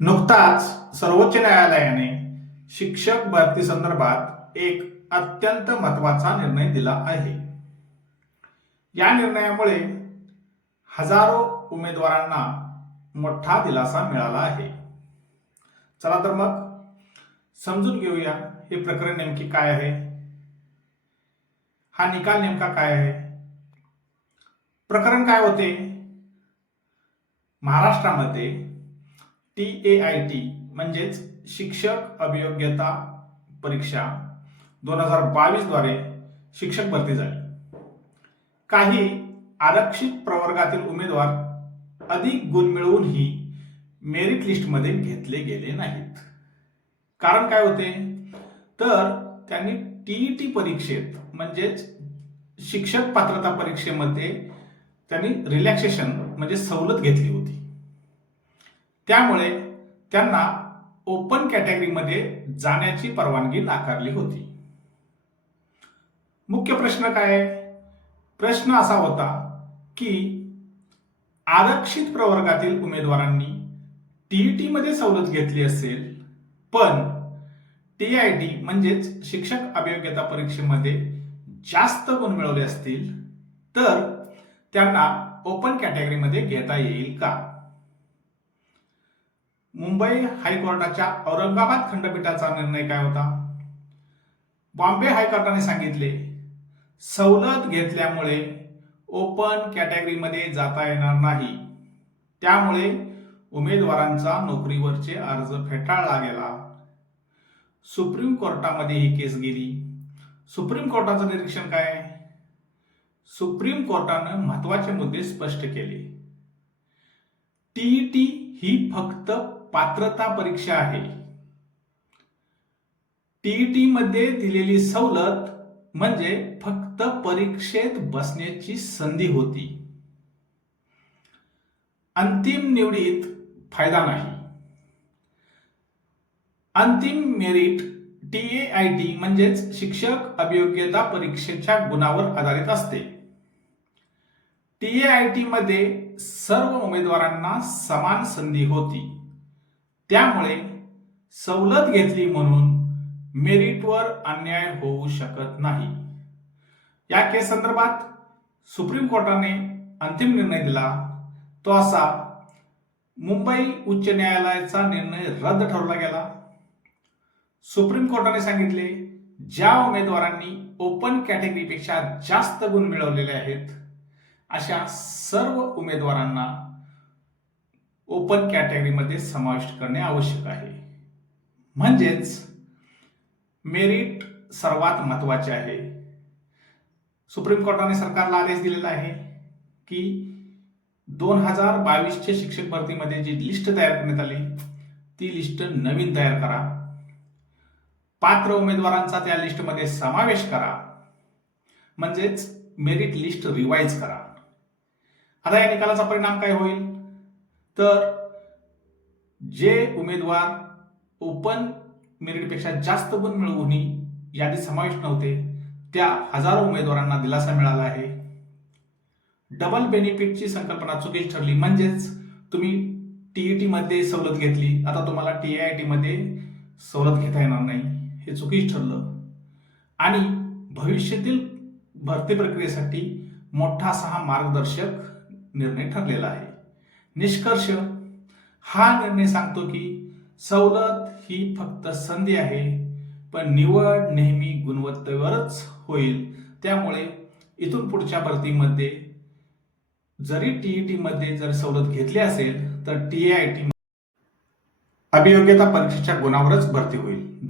नुकताच सर्वोच्च न्यायालयाने शिक्षक भरती संदर्भात एक अत्यंत महत्त्वाचा निर्णय दिला आहे. या निर्णयामुळे हजारो उमेदवारांना मोठा दिलासा मिळाला आहे. चला तर मग समजून घेऊया हे प्रकरण नेमकी काय आहे, हा निकाल नेमका काय आहे. प्रकरण काय होते, महाराष्ट्रामध्ये TAIT म्हणजेच शिक्षक अभियोग्यता परीक्षा 2022 द्वारे शिक्षक भरती झाली. काही आरक्षित प्रवर्गातील उमेदवार अधिक गुण मिळवूनही मेरिट लिस्टमध्ये घेतले गेले नाहीत. कारण काय होते, तर त्यांनी TET परीक्षेत म्हणजेच शिक्षक पात्रता परीक्षेमध्ये त्यांनी रिलॅक्सेशन म्हणजे सवलत घेतली होती. त्यामुळे त्यांना ओपन कॅटेगरीमध्ये जाण्याची परवानगी नाकारली होती. मुख्य प्रश्न काय आहे? प्रश्न असा होता की आरक्षित प्रवर्गातील उमेदवारांनी TET मध्ये सवलत घेतली असेल, पण TIT म्हणजेच शिक्षक अभियोग्यता परीक्षेमध्ये जास्त गुण मिळवले असतील तर त्यांना ओपन कॅटेगरीमध्ये घेता येईल का? मुंबई हायकोर्टाच्या औरंगाबाद खंडपीठाचा निर्णय काय होता? बॉम्बे हायकोर्टाने सांगितले, सवलत घेतल्यामुळे ओपन कॅटेगरीमध्ये जाता येणार नाही, त्यामुळे उमेदवारांचा नोकरीवरचे अर्ज फेटाळला गेला. सुप्रीम कोर्टामध्ये ही केस गेली. सुप्रीम कोर्टाचं निरीक्षण काय? सुप्रीम कोर्टानं महत्वाचे मुद्दे स्पष्ट केले. TET ही फक्त पात्रता परीक्षा आहे. TET मध्ये दिलेली सवलत म्हणजे फक्त परीक्षेत बसण्याची संधी होती, अंतिम निवडीत फायदा नाही. अंतिम मेरिट TAIT म्हणजेच शिक्षक अभियोग्यता परीक्षेच्या गुणावर आधारित असते. TAIT मध्ये सर्व उमेदवारांना समान संधी होती, त्यामुळे सवलत घेतली म्हणून मेरिटवर अन्याय होऊ शकत नाही. या केस संदर्भात सुप्रीम कोर्टाने अंतिम निर्णय दिला तो असा, मुंबई उच्च न्यायालयाचा निर्णय रद्द ठरवला गेला. सुप्रीम कोर्टाने सांगितले, ज्या उमेदवारांनी ओपन कॅटेगरीपेक्षा जास्त गुण मिळवलेले आहेत अशा सर्व उमेदवारांना ओपन कॅटेगरीमध्ये समाविष्ट करणे आवश्यक आहे. म्हणजेच मेरिट सर्वात महत्वाचे आहे. सुप्रीम कोर्टाने सरकारला आदेश दिलेला आहे की 2022च्या शिक्षक भरतीमध्ये जी लिस्ट तयार करण्यात आली ती लिस्ट नवीन तयार करा, पात्र उमेदवारांचा त्या लिस्टमध्ये समावेश करा, म्हणजेच मेरिट लिस्ट रिवाइज करा. आता या निकालाचा परिणाम काय होईल, तर जे उमेदवार ओपन मेरिटपेक्षा जास्त गुण मिळवूनही यादीत समाविष्ट नव्हते त्या हजारो उमेदवारांना दिलासा मिळाला आहे. डबल बेनिफिटची संकल्पना चुकीची ठरली. म्हणजेच तुम्ही TET मध्ये सवलत घेतली, आता तुम्हाला TAIT मध्ये सवलत घेता येणार नाही, हे चुकीचं ठरलं आणि भविष्यातील भरती प्रक्रियेसाठी मोठा असा हा मार्गदर्शक निर्णय ठरलेला आहे. निष्कर्ष, हा निर्णय सांगतो की सवलत ही फक्त संधी आहे, पण निवड नेहमी गुणवत्तेवरच होईल. त्यामुळे इथून पुढच्या भरतीमध्ये जरी TET मध्ये जर सवलत घेतली असेल तर TAIT अभियोग्यता परीक्षेच्या गुणावरच भरती होईल.